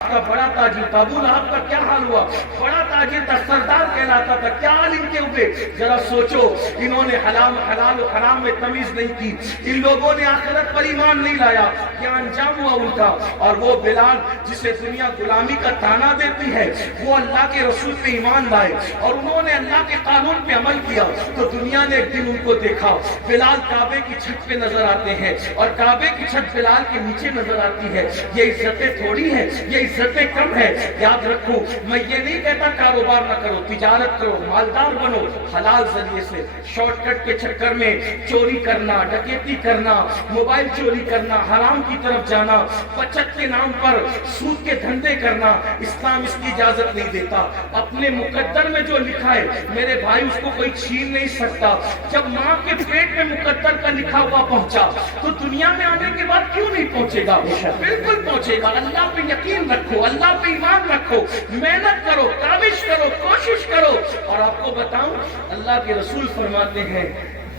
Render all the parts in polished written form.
کا بڑا تاجر تھا، ابو لہب کا کیا حال ہوا؟ بڑا تاجر تھا، سردار کہلاتا تھا، کیا حال ان کے ہوئے؟ ذرا سوچو، انہوں نے حلال و حرام میں تمیز نہیں کی، ان لوگوں نے آخرت پر ایمان نہیں لایا، کیا انجام ہوا ان کا؟ اور وہ بلال جسے دنیا غلامی کا تانا دیتی ہے، وہ اللہ کے رسول پہ ایمان لائے اور انہوں نے اللہ کے قانون پہ عمل کیا، تو دنیا نے ایک دن ان کو دیکھا، بلال کعبے کی چھت پہ نظر آتے ہیں اور کعبے کی چھت بلال کے نیچے نظر آتی ہے۔ یہ عزتیں تھوڑی ہیں، یہ عزتیں کم ہے۔ یاد رکھو، میں یہ نہیں کہتا کاروبار نہ کرو، تجارت کرو، مالدار بنو، حلال ذریعے سے۔ شارٹ کٹ کے چکر میں چوری کرنا، ڈکیتی کرنا، موبائل چوری کرنا، حرام کی طرف جانا، بچت کے نام پر سود کے دھندے کرنا، اسلام اس کی اجازت نہیں دیتا۔ اپنے مقدر میں جو لکھا ہے میرے بھائی، اس کو کوئی چھین نہیں سکتا۔ جب ماں کے پیٹ میں مقدر کا لکھا ہوا پہنچا تو دنیا میں آنے کے بعد کیوں نہیں پہنچے گا؟ بالکل پہنچے گا۔ اللہ پہ یقین رکھو، اللہ پہ ایمان رکھو، محنت کرو، کاوش کرو، کوشش کرو۔ اور آپ کو بتاؤں، اللہ کے رسول فرماتے ہیں،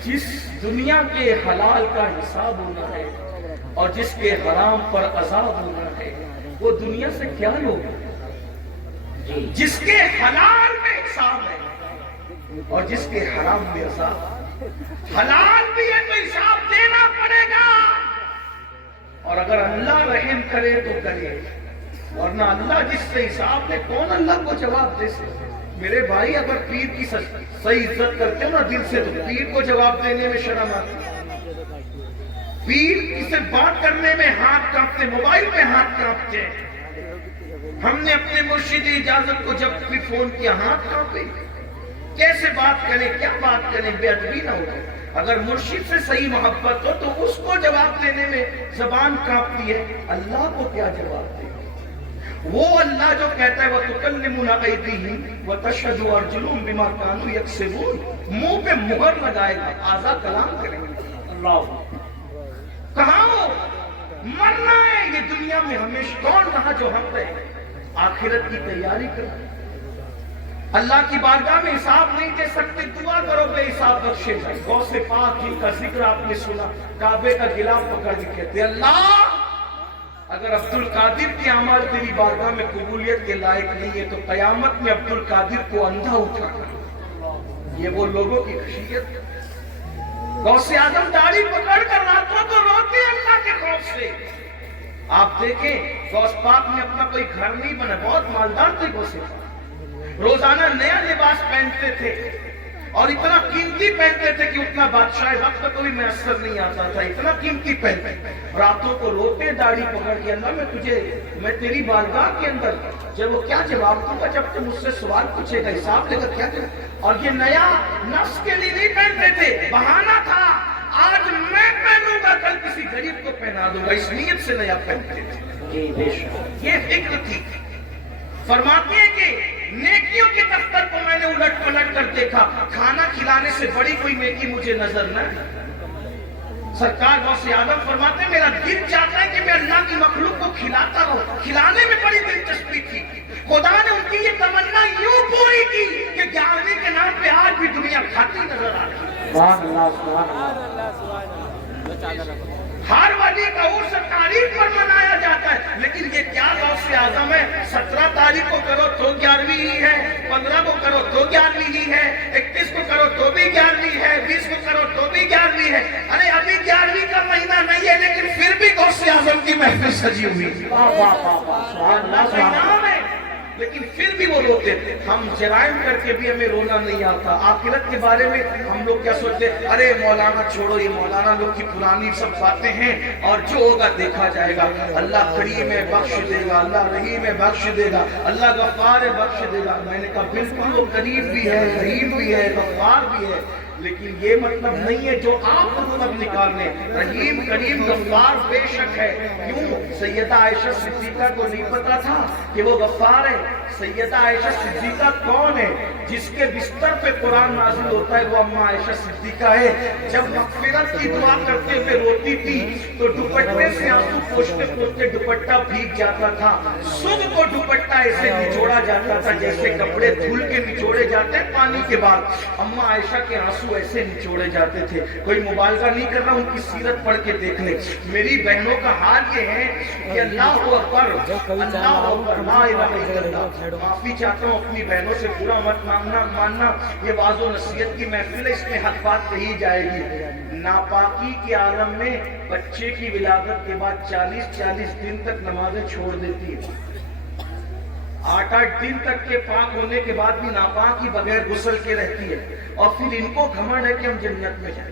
جس دنیا کے حلال کا حساب ہونا ہے اور جس کے حرام پر عذاب ہونا ہے، وہ دنیا سے کیا لوگ؟ جس کے حلال میں حساب ہے اور جس کے حرام میں عذاب۔ حلال بھی ہے تو حساب دینا پڑے گا، اور اگر اللہ رحم کرے تو کرے، ورنہ اللہ جس سے حساب لے، کون اللہ کو جواب دے سکتے؟ میرے بھائی، اگر پیر کی صحیح عزت کرتے ہو نا دل سے، تو پیر کو جواب دینے میں شرم آتی، پیر سے بات کرنے میں ہاتھ کانپتے، موبائل میں ہاتھ کانپتے۔ ہم نے اپنے مرشد اجازت کو جب بھی فون کیا، ہاتھ کانپے، کیسے بات کریں، کیا بات کریں، بے ادبی نہ ہو۔ اگر مرشد سے صحیح محبت ہو تو اس کو جواب دینے میں زبان کانپتی ہے، اللہ کو کیا جواب دے؟ وہ اللہ جو کہتا ہے وَتُكَلِّمُنَا أَيْدِيهِمْ وَتَشْهَدُ أَرْجُلُهُم بِمَا كَانُوا يَكْسِبُونَ، منہ پہ مہر لگائے گا، آزا کلام کریں گے۔ اللہ کہاں ہو؟ مرنا ہے یہ دنیا میں ہمیشہ، کون رہا جو ہم رہے؟ آخرت کی تیاری کرو، اللہ کی بارگاہ میں حساب نہیں دے سکتے، دعا کرو بے حساب بخشے جائے۔ غوث پاک جن کا ذکر آپ نے سنا، کعبے کا غلاف پکڑ کے کہتے، اللہ اگر عبد القادر کے اعمال تیری بارگاہ میں قبولیت کے لائق نہیں ہے تو قیامت میں عبد القادر کو اندھا اٹھا کر۔ یہ وہ لوگوں کی خشیت۔ غوث اعظم داڑھی پکڑ کر راتوں کو روتے اللہ کے خوف سے۔ آپ دیکھیں، غوث پاک نے اپنا کوئی گھر نہیں بنا، بہت مالدار تھے غوث پاک، روزانہ نیا لباس پہنتے تھے اور اتنا قیمتی پہنتے تھے کہ اتنا بادشاہ وقت کو بھی میسر نہیں آتا تھا، اتنا قیمتی پہنتے۔ راتوں کو روتے داڑھی پکڑ کے، اللہ میں تیری بارگاہ کے اندر جب وہ کیا جواب دوں گا جب تم مجھ سے سوال پوچھے گا، حساب لے گا، کیا کرے؟ اور یہ نیا نفس کے لیے نہیں پہنتے تھے، بہانہ تھا، آج میں پہنوں گا کل کسی غریب کو پہنا دوں گا، اس نیت سے نیا پہنتے تھے۔ یہ فکر تھی۔ فرماتے ہیں کہ نیکیوں کے دفتر کو میں نے الٹ پلٹ کر دیکھا، کھانا کھلانے سے بڑی کوئی نیکی مجھے نظر نہ آئی۔ سرکار غوث اعظم فرماتے ہیں، میرا دل چاہتا ہے کہ میں اللہ کی مخلوق کو کھلاتا رہوں، کھلانے میں بڑی دلچسپی تھی۔ خدا نے ان کی یہ تمنا یوں پوری کی کہ 11ویں کے نام پہ آج بھی دنیا کھاتی نظر آ رہی ہے۔ سبحان اللہ، سبحان اللہ۔ ہر ولی کا عرس تاریخ پر منایا جاتا ہے، لیکن یہ کیا غوث اعظم ہے؟ 17 تاریخ کو کرو تو 11ویں ہی ہے، 15 کو کرو تو 11ویں ہی ہے، 21 کو کرو تو بھی 11ویں ہے، 20 کو کرو تو بھی 11ویں ہے۔ ارے ابھی 11ویں کا مہینہ نہیں ہے لیکن پھر بھی غوث اعظم کی محفل سجی ہوئی ہے، لیکن پھر بھی وہ روتے تھے۔ ہم جرائم کر کے بھی ہمیں رونا نہیں آتا۔ آخرت کے بارے میں ہم لوگ کیا سوچتے ہیں؟ ارے مولانا چھوڑو، یہ مولانا لوگ کی پرانی سب باتیں ہیں اور جو ہوگا دیکھا جائے گا۔ اللہ کریم ہے، بخش دے گا، اللہ رحیم ہے، بخش دے گا، اللہ غفار ہے، بخش دے گا۔ میں نے کہا بالکل، وہ قریب بھی ہے، رحیم بھی ہے، غفار بھی ہے، لیکن یہ مطلب نہیں ہے جو آپ کو مطلب نکالنے۔ رحیم کریم غفار بے شک ہے۔ کیوں؟ سیدہ عائشہ صدیقہ کو نہیں پتا تھا کہ وہ غفار ہے؟ سیدہ عائشہ صدیقہ کون ہے؟ جس کے بستر پہ قرآن نازل ہوتا ہے وہ اماں عائشہ صدیقہ ہے۔ جب مغفرت کی دعا کرتے ہوئے روتی تھی تو دوپٹے سے آنسو پوچھتے پوچھتے دوپٹہ بھیگ جاتا تھا۔ صبح کو دوپٹہ ایسے نچوڑا جاتا تھا جیسے کپڑے دھل کے نچوڑے جاتے ہیں پانی کے بعد۔ اماں عائشہ کے آنسو آنسو ایسے نچوڑے جاتے تھے. کوئی مبالغہ نہیں کر رہا, ان کی سیرت پڑھ کے دیکھ لیں. میری بہنوں کا حال یہ ہے کہ اللہ اکبر, اللہ اکبر, لا الہ الا اللہ. معافی چاہتا ہوں اپنی بہنوں سے, برا مت ماننا, یہ واعظ و نصیحت کی محفل ہے, اس میں حق بات کہی جائے گی. ناپاکی کے عالم میں بچے کی ولادت کے بعد 40 دن تک نمازیں چھوڑ دیتی ہے. 8 دن تک کے پاک ہونے کے بعد بھی ناپاک ہی بغیر غسل کے رہتی ہے. اور پھر ان کو گھمنڈ ہے کہ ہم جنت میں جائیں.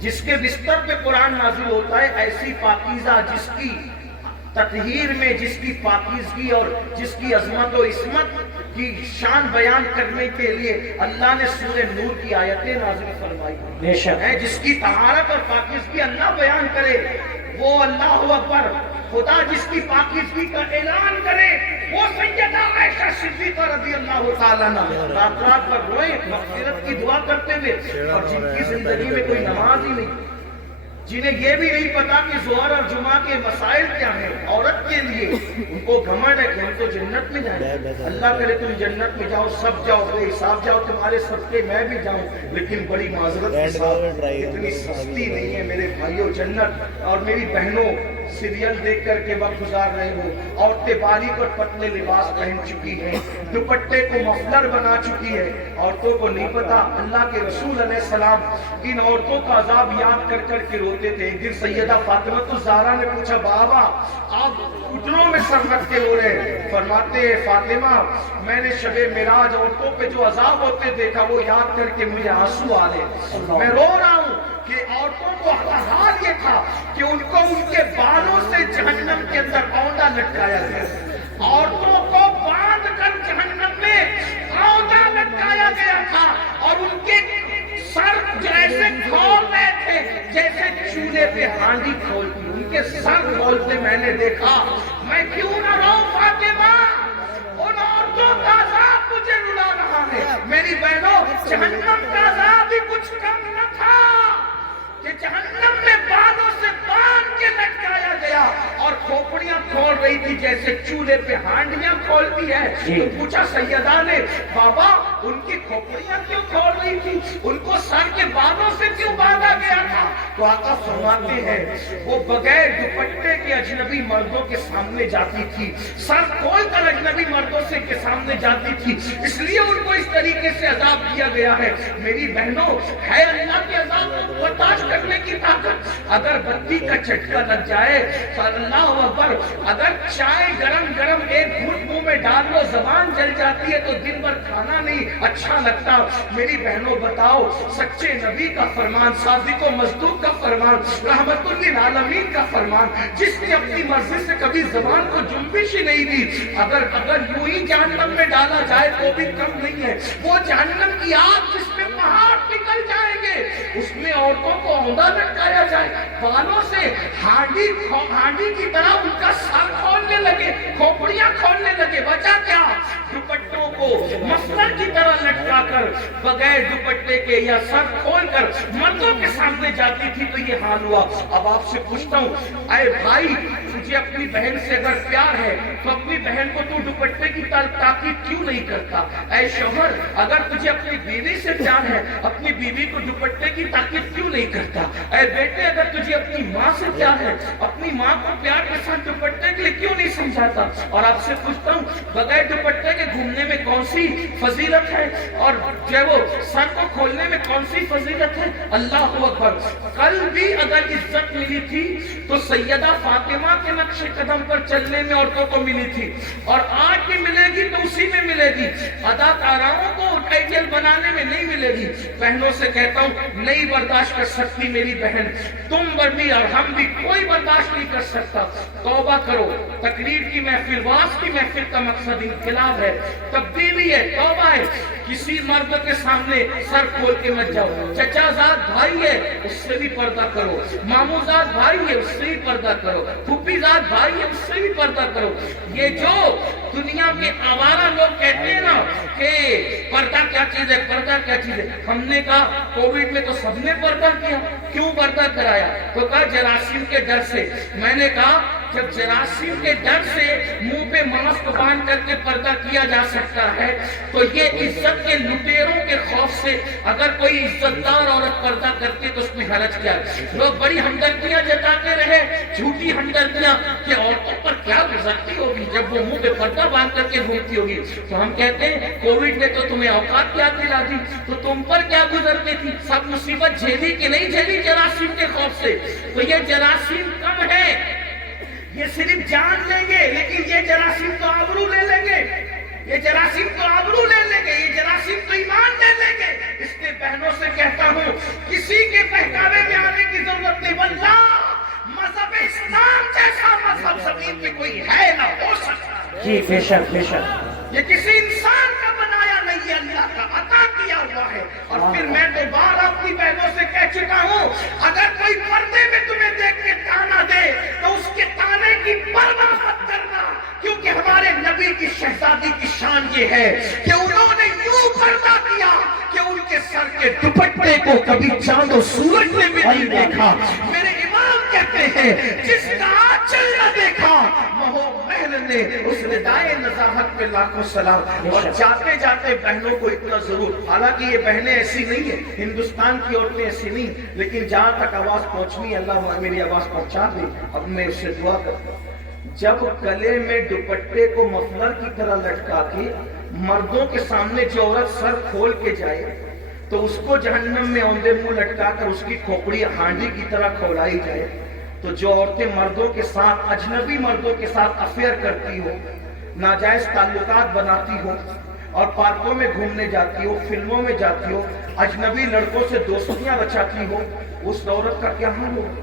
جس کے بستر پہ قرآن نازل ہوتا ہے, ایسی پاکیزہ جس کی تطہیر میں, جس کی پاکیزگی اور جس کی عظمت و عصمت کی شان بیان کرنے کے لیے اللہ نے سورہ نور کی آیتیں نازل فرمائی ہیں. جس کی طہارت اور پاکیزگی اللہ بیان کرے, وہ اللہ اکبر, خدا جس کی پاکیزگی کا اعلان کرے, وہ سیدہ عائشہ صدیقہ رضی اللہ تعالیٰ عنہا رات رات پر روئے مغفرت کی دعا کرتے ہوئے, اور جن کی زندگی میں کوئی نماز ہی نہیں, جنہیں یہ بھی نہیں پتا کہ ظہر اور جمعہ کے مسائل کیا ہیں عورت کے لیے, ان کو گھمنڈ ہے کہ ہم تو جنت میں جائیں. اللہ کرے تم جنت میں جاؤ, سب جاؤ, بے حساب جاؤ, تمہارے صدقے میں بھی جاؤں, لیکن بڑی معذرت کے ساتھ اتنی سستی نہیں ہے میرے بھائیوں جنت. اور میری بہنوں, سیریل دیکھ کر کے وقت گزار رہے ہو, عورتیں باریک اور پتلے لباس پہن چکی ہیں, دوپٹے کو مفلر بنا چکی ہے. عورتوں کو نہیں پتا, اللہ کے رسول علیہ السلام ان عورتوں کا عذاب یاد کر کر کے روتے تھے. ایک دن سیدہ فاطمہ الزہرا نے پوچھا, بابا آپ گھٹنوں میں سر رکھ کے رو رہے. فرماتے ہیں فاطمہ, میں نے شب معراج عورتوں پہ جو عذاب ہوتے دیکھا وہ یاد کر کے مجھے آنسو آ رہے. میں رو رہا ہوں کہ عورتوں کو حال یہ تھا کہ ان کو ان کے بالوں سے جہنم کے اندر اوندا لٹکایا گیا. عورتوں کو باندھ کر جہنم میں اوندا لٹکایا گیا تھا, اور ان کے سر جیسے کھول رہے تھے جیسے چولہے پہ ہانڈی کھولتی, ان کے سر کھولتے میں نے دیکھا. میں کیوں نہ رہوں فاطمہ, ان عورتوں کا عذاب مجھے رلا رہا ہے. میری بہنوں, جہنم کا عذاب بھی کچھ کم نہ تھا کہ جہنم میں بالوں سے باندھ کے لٹکایا گیا, اور کھوپڑیاں کھول رہی تھی جیسے چولہے پہ ہانڈیاں کھولتی ہے. تو پوچھا سیدہ نے, بابا ان کی کھوپڑیاں کیوں کھول رہی تھی, ان کو سر کے بالوں سے کیوں باندھا گیا تھا؟ تو آقا فرماتے ہیں وہ بغیر دوپٹے کے اجنبی مردوں کے سامنے جاتی تھی, سر کھول کر اجنبی مردوں سے کے سامنے جاتی تھی, اس لیے ان کو اس طریقے سے عذاب دیا گیا ہے. میری بہنوں, ہے اللہ کے عذاب کو برداشت کرنے کی طاقت. اگر بتی کا جھٹکا لگ جائے, اللہ اکبر, اگر چائے گرم ایک گھونٹ منہ میں ڈال لو زبان جل جاتی ہے تو دن بھر کھانا نہیں اچھا لگتا. میری بہنوں بتاؤ, سچے نبی کا فرمان, صادق و مصدوق کا فرمان, رحمت للعالمین کا فرمان, جس نے اپنی مرضی سے کبھی زبان کو جنبش ہی نہیں دی, اگر یوں ہی جہنم میں ڈالا جائے تو بھی کم نہیں ہے. وہ جہنم کی آگ جس میں پہاڑ نکل جائیں گے, اس میں عورتوں کو اوندا لٹکایا جائے, بالوں سے ہانڈی کی طرح ان کا سر کھولنے لگے, کھوپڑیاں کھولنے لگے. وجہ کیا؟ دوپٹوں کو مفلر کی طرح لٹکا کر بغیر دوپٹے کے یا سر کھول کر مردوں کے سامنے جاتی تھی. تو یہ حال ہوا. اب آپ سے پوچھتا ہوں, اے بھائی, تجھے اپنی بہن سے اگر پیار ہے تو اپنی بہن کو تو دوپٹے کی تاکید کیوں نہیں کرتا؟ اے شوہر, اگر تجھے اپنی بیوی سے پیار ہے اپنی بیوی کو دوپٹے کی تاکید کیوں نہیں کرتا؟ اے بیٹے, اگر تجھے اپنی ماں سے پیار ہے اپنی ماں کو پیار کے ساتھ دوپٹے کے لیے کیوں نہیں سمجھاتا؟ اور آپ سے پوچھتا ہوں, بغیر دوپٹے کے گھومنے میں کون سی فضیلت ہے, اور جو ہے وہ سر کو کھولنے میں کون سی فضیلت ہے؟ اللہ اکبر. کل بھی اگر عزت ملی تھی تو سیدہ فاطمہ کے نقش قدم پر چلنے میں عورتوں کو ملی تھی, اور آج بھی ملے گی تو اسی میں ملے گی. اداکاراؤں کو آئیڈیل بنانے میں نہیں ملے گی. بہنوں سے کہتا ہوں, نہیں برداشت کر سکتی میری بہن, تم بھی اور ہم بھی کوئی برداشت نہیں کر سکتا. توبہ کرو. تقریر کی محفل, واز کی محفل کا مقصد انقلاب ہے, تبدیلی ہے, توبہ ہے. کسی مرد کے سامنے سر کھول کے مت جاؤ. چچا زاد بھائی ہے, اس سے بھی پردہ کرو. مامو زاد بھائی ہے, اس سے بھی پردہ کرو. پھوپھی زاد بھائی ہے, اس سے بھی پردہ کرو. یہ جو دنیا کے آوارہ لوگ کہتے ہیں نا کہ پردہ کیا چیز ہے, پردہ کیا چیز ہے, ہم نے کہا کووڈ میں تو سب نے پردہ کیا. کیوں پردہ کرایا؟ تو کہا جراثیم کے ڈر سے. میں نے کہا جب جراثیم کے ڈر سے منہ پہ ماسک باندھ کر کے پردہ کیا جا سکتا ہے تو یہ عزت کے لٹیروں کے خوف سے اگر کوئی عزت دار عورت پردہ کرتی تو اس میں حرج کیا؟ لوگ بڑی ہمدردیاں جتاتے رہے، جھوٹی ہمدردیاں کہ عورتوں پر کیا گزرتی ہوگی جب وہ منہ پہ پردہ باندھ کر کے گھومتی ہوگی. تو ہم کہتے ہیں کووڈ نے تو تمہیں اوقات یاد دلا دی، تو تم پر کیا گزرتی تھی؟ سب مصیبت جھیلی کہ نہیں جھیلی جراثیم کے خوف سے؟ تو یہ جراثیم کم ہے، یہ صرف جان لیں گے لیکن یہ جراثیم تو آبرو لے لیں گے، یہ جراثیم تو آبرو لے لیں گے، یہ جراثیم تو ایمان لے لیں گے. اس لیے بہنوں سے کہتا ہوں کسی کے بہکاوے میں آنے کی ضرورت نہیں. واللہ مذہب اسلام جیسا مذہب زمین پہ کوئی ہے نہ ہو سکتا. جی بے شک بے شک. یہ کسی انسان کا بنایا نہیں ہے، اللہ کا عطا کیا ہوا ہے. اور پھر میں دوبارہ اپنی بہنوں سے کہہ چکا ہوں اگر کوئی پردے میں تمہیں دیکھ کے تانا دے تو اس کے تانے کی پرواہ مت کرنا، کیونکہ ہمارے نبی کی شہزادی کی شان یہ ہے کہ انہوں نے یوں پردہ کیا کہ ان کے سر کے دوپٹے کو کبھی چاند و سورج نے بھی نہیں دیکھا. میرے امام کہتے ہیں جس کا آنچل نہ دیکھا مہو محل نے اس ردائے نزاہت پہ لاکھوں سلام. اور جاتے جاتے بہنوں کو اتنا ضرور، حالانکہ یہ بہنیں ایسی نہیں ہیں، ہندوستان کی عورتیں ایسی نہیں، لیکن جہاں تک آواز پہنچنی اللہ میری آواز پہنچا دی. اب میں اس سے دعا کرتا ہوں جب گلے میں دوپٹے کو مفلر کی طرح لٹکا کے مردوں کے سامنے جو عورت سر کھول کے جائے تو اس کو جہنم میں اوندے منہ لٹکا کر اس کی کھوپڑی ہانڈی کی طرح کھولائی جائے. تو جو عورتیں مردوں کے ساتھ، اجنبی مردوں کے ساتھ افیئر کرتی ہو، ناجائز تعلقات بناتی ہو اور پارکوں میں گھومنے جاتی ہو، فلموں میں جاتی ہو، اجنبی لڑکوں سے دوستیاں رچاتی ہو، اس عورت کا کیا حال ہوگا؟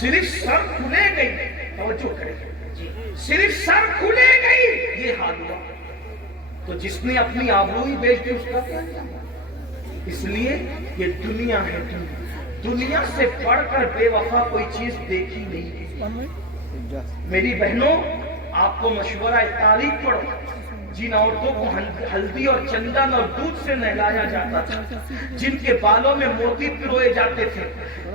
صرف سر کھلے گئی، توجہ کریں، صرف سر کھلے گئی یہ حال ہوا تو جس نے اپنی آبروئی بیچ دی اس کا کیا کیا؟ اس لیے یہ دنیا ہے، دنیا سے پڑھ کر بے وفا کوئی چیز دیکھی نہیں. میری بہنوں آپ کو مشورہ ہے، تاریخ پڑھو. جن عورتوں کو ہلدی اور چندن اور دودھ سے نہلایا جاتا تھا، جن کے بالوں میں موتی پروئے جاتے تھے،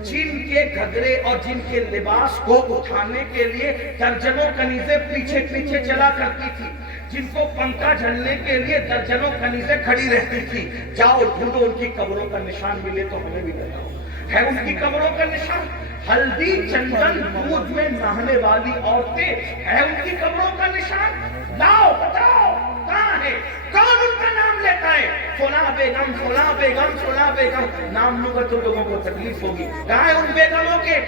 جن کے گھگرے اور جن کے لباس کو اٹھانے کے لیے درجنوں کنیزیں پیچھے پیچھے چلا کرتی تھی، جن کو پنکھا جھلنے کے لیے درجنوں کنیزیں کھڑی رہتی تھی، جاؤ ڈھونڈو ان کی قبروں کا نشان ملے تو ہمیں بھی بتاؤ ہے ان کی قبروں کا نشان. ہلدی چندن دودھ میں نہانے والی عورتیں ہے ان کی قبروں کا نشان. لاؤ بتاؤ کہاں ہے؟ کون ان کا نام لیتا ہے؟ فلاں بیگم فلاں بیگم فلاں بیگم. نام لوں گا تو لوگوں کو تکلیف ہوگی. کہاں ہے ان بیگموں کے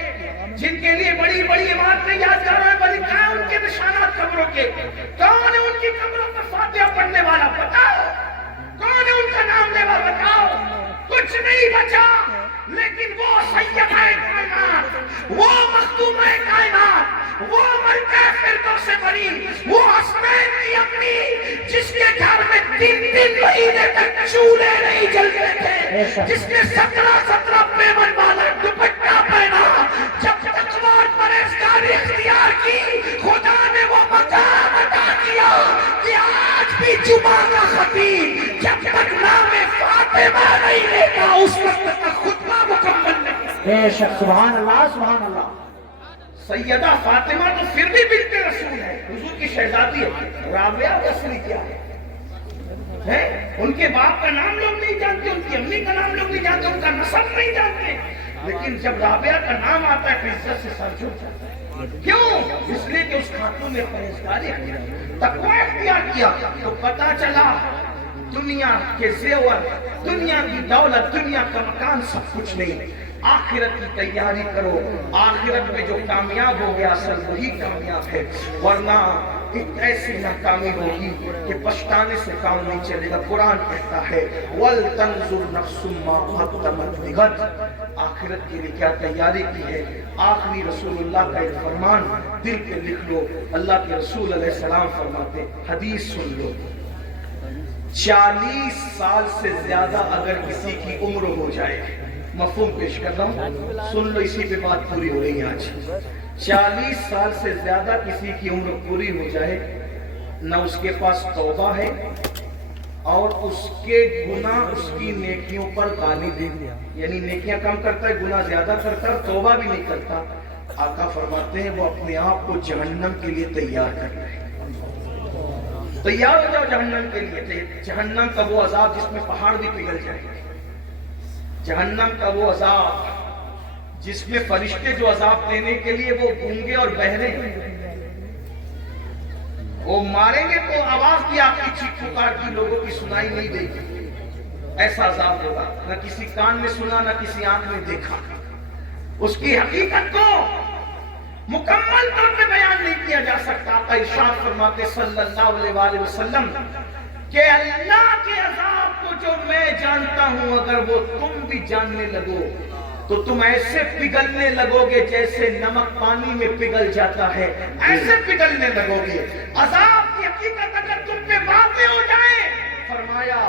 جن کے لیے بڑی بڑی عمارتیں یادگاریں بنی؟ کہاں ہے ان کے نشانات قبروں کے؟ کون ہے ان کی قبروں پر فاتحہ پڑھنے والا؟ بتاؤ کون ہے ان کا نام لیوا؟ بتاؤ. کچھ نہیں بچا. لیکن وہ سیدہ کائنات، وہ مخدومہ کائنات، وہ ملکہ فردوس سے بنی، وہ حسنین کی امی جس کے گھر میں 3 مہینے تک چولہے نہیں جلتے تھے، جس نے 17 پیمن والا دوپٹہ پہنا، جب تقویٰ اور پرہیزگاری اختیار کی خدا نے وہ مقام عطا کیا کہ آج بھی جمعہ کا خطیب جب تک نام فاطمہ نہیں لیتا اس وقت تک خطبہ مکمل نہیں. بے شک. سبحان اللہ سبحان اللہ. سیدہ فاطمہ تو پھر بھی بنت رسول ہے، حضور کی شہزادی ہے. رابعہ اصلی کیا ہے؟ ان کے باپ کا نام لوگ نہیں جانتے، ان کی امی کا نام لوگ نہیں جانتے، ان کا نسب نہیں جانتے، لیکن جب رابعہ کا نام آتا ہے تو عزت سے سر جھک جاتا ہے. کیوں؟ اس لیے کہ اس خاتون نے پرہیزگاری تقویٰ اختیار کیا. تو پتہ چلا دنیا کے زیور، دنیا کی دولت، دنیا کا مکان سب کچھ نہیں. آخرت کی تیاری کرو. آخرت میں جو کامیاب ہو گیا اصل وہی کامیاب ہے، ورنہ ایک ایسی ناکامی ہوگی کہ پچھتانے سے کام نہیں چلے گا. قرآن کہتا ہے وَلْتَنْظُرْ نَفْسٌ مَا قَدَّمَتْ لِغَدٍ. آخرت کے لیے کیا تیاری کی ہے. آخری رسول اللہ کا ایک فرمان دل پہ لکھ لو. اللہ کے رسول علیہ السلام فرماتے، حدیث سن لو، 40 سال سے زیادہ اگر کسی کی عمر ہو جائے، مفہوم پیش کر رہا ہوں، سن لو، اسی پہ بات پوری ہو رہی ہے آج. 40 سال سے زیادہ کسی کی عمر پوری ہو جائے، نہ اس کے پاس توبہ ہے اور اس کے گناہ اس کی نیکیوں پر غالب ہے. یعنی نیکیاں کم کرتا ہے، گناہ زیادہ کرتا ہے، توبہ بھی نہیں کرتا، آقا فرماتے ہیں وہ اپنے آپ کو جہنم کے لیے تیار کر رہے ہیں. تیار ہو جاؤ جہنم کے لیے. جہنم کا وہ عذاب جس میں پہاڑ بھی پگھل جائیں گے. جہنم کا وہ عذاب جس میں فرشتے جو عذاب دینے کے لیے وہ گونگے اور بہرے ہیں. وہ ماریں گے تو آواز بھی آپ کی چیخ پکار کی لوگوں کی سنائی نہیں دے گی. ایسا عذاب ہوگا نہ کسی کان میں سنا نہ کسی آنکھ میں دیکھا. اس کی حقیقت کو مکمل طور پہ بیان نہیں کیا جا سکتا. آقا ارشاد فرماتے صلی اللہ علیہ وآلہ وسلم کہ اللہ کے عذاب کو جو میں جانتا ہوں اگر وہ تم بھی جاننے لگو تو تم ایسے پگھلنے لگو گے جیسے نمک پانی میں پگھل جاتا ہے. ایسے پگھلنے لگو گے. عذاب کی حقیقت اگر تم پہ واضح ہو جائے فرمایا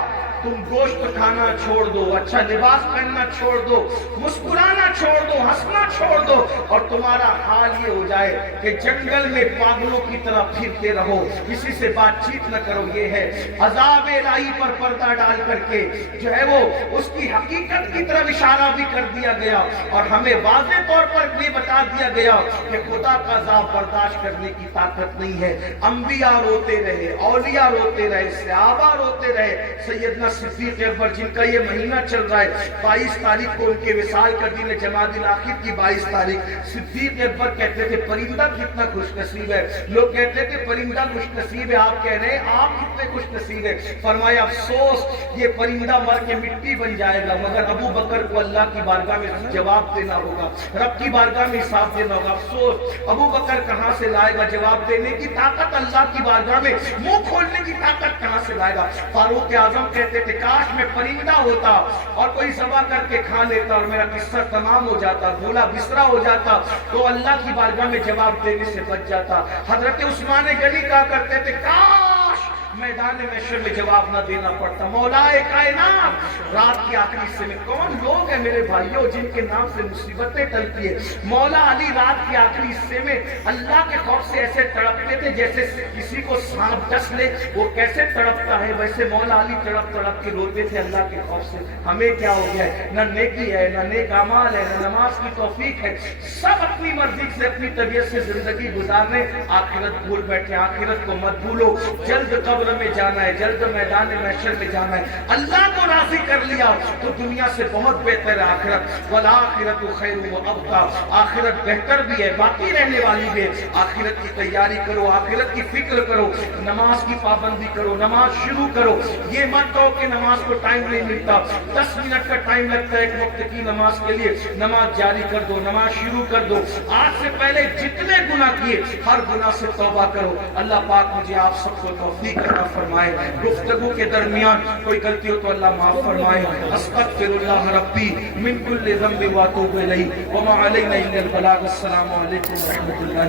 تم گوشت کھانا چھوڑ دو, اچھا لباس پہننا چھوڑ دو, مسکرانا چھوڑ دو, ہنسنا چھوڑ دو, اور تمہارا حال یہ ہو جائے کہ جنگل میں پاگلوں کی طرح پھرتے رہو, کسی سے بات چیت نہ کرو. یہ ہے عذاب الہی پر پردہ ڈال کر کے جو ہے وہ اس کی حقیقت کی طرف اشارہ بھی کر دیا گیا اور ہمیں واضح طور پر بھی بتا دیا گیا کہ خدا کا عذاب برداشت کرنے کی طاقت نہیں ہے. انبیاء روتے رہے, اولیاء روتے رہے, صحابہ روتے رہے. سیدنا صدیق اکبر جن کا یہ مہینہ چل رہا ہے 22 تاریخ کو ان کے وصال کا دن ہے, جمادی الاخر کی 22 تاریخ. صدیق اکبر کہتے تھے پرندہ کتنا خوش نصیب ہے. لوگ کہتے تھے پرندہ خوش نصیب ہے, آپ کہہ رہے ہیں آپ کتنے خوش نصیب ہے. فرمایا افسوس یہ پرندہ مر کے مٹی بن جائے گا مگر ابو بکر کو اللہ کی بارگاہ میں جواب دینا ہوگا, رب کی بارگاہ میں حساب دینا ہوگا. افسوس ابو بکر کہاں سے لائے گا جواب دینے کی طاقت, اللہ کی بارگاہ میں منہ کھولنے کی طاقت کہاں سے لائے گا. فاروق اعظم کہتے تھے کاش میں پرندہ ہوتا اور کوئی ذبح کر کے کھا لیتا اور میرا قصہ تمام ہو جاتا, بھولا بسرا ہو جاتا تو اللہ کی بارگاہ میں جواب دینے سے بچ جاتا. حضرت عثمان غنی کہا کرتے تھے کاش میدان محشر میں جواب نہ دینا پڑتا. مولا کائنات رات کے آخری حصے میں کون لوگ ہیں میرے بھائیوں جن کے نام سے مصیبتیں ٹلتی ہے. مولا علی رات کے آخری حصے میں اللہ کے خوف سے ایسے تڑپتے تھے جیسے کسی کو سانپ ڈس لے وہ کیسے تڑپتا ہے ویسے مولا علی تڑپ تڑپ کے روتے تھے اللہ کے خوف سے. ہمیں کیا ہو گیا ہے, نہ نیکی ہے, نہ نیک اعمال ہے, نہ نماز کی توفیق ہے. سب اپنی مرضی سے اپنی طبیعت سے زندگی گزارنے, آخرت بھول بیٹھے. آخرت کو مت بھولو, جلد قبر میں جانا ہے, جلد میدان محشر میں جانا ہے. اللہ کو راضی کر لیا تو دنیا سے بہت بہتر ہے آخرت. والآخرت خیر وابقیٰ, آخرت بہتر بھی ہے, باقی رہنے والی بھی ہے. آخرت کی تیاری کرو, آخرت کی فکر کرو, نماز کی پابندی کرو, نماز شروع کرو. یہ مت کہو کہ نماز کو ٹائم نہیں ملتا, 10 منٹ کا ٹائم لگتا ہے ایک وقت کی نماز کے لیے. نماز جاری کر دو, نماز شروع کر دو. آج سے پہلے جتنے گناہ کیے ہر گناہ سے توبہ کرو. اللہ پاک مجھے آپ سب کو توفیق عطا فرمائے. گفتگو کے درمیان کوئی غلطی ہو تو اللہ معاف فرمائے. استغفر اللہ ربی من کل ذنب واتوب الیہ وما علینا الا البلاغ. السلام علیکم ورحمۃ اللہ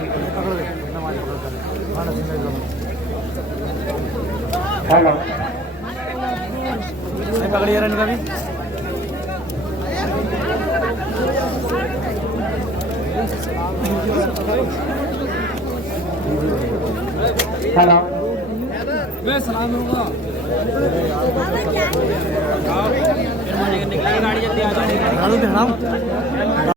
ہیلو. میں سلام ہوگا.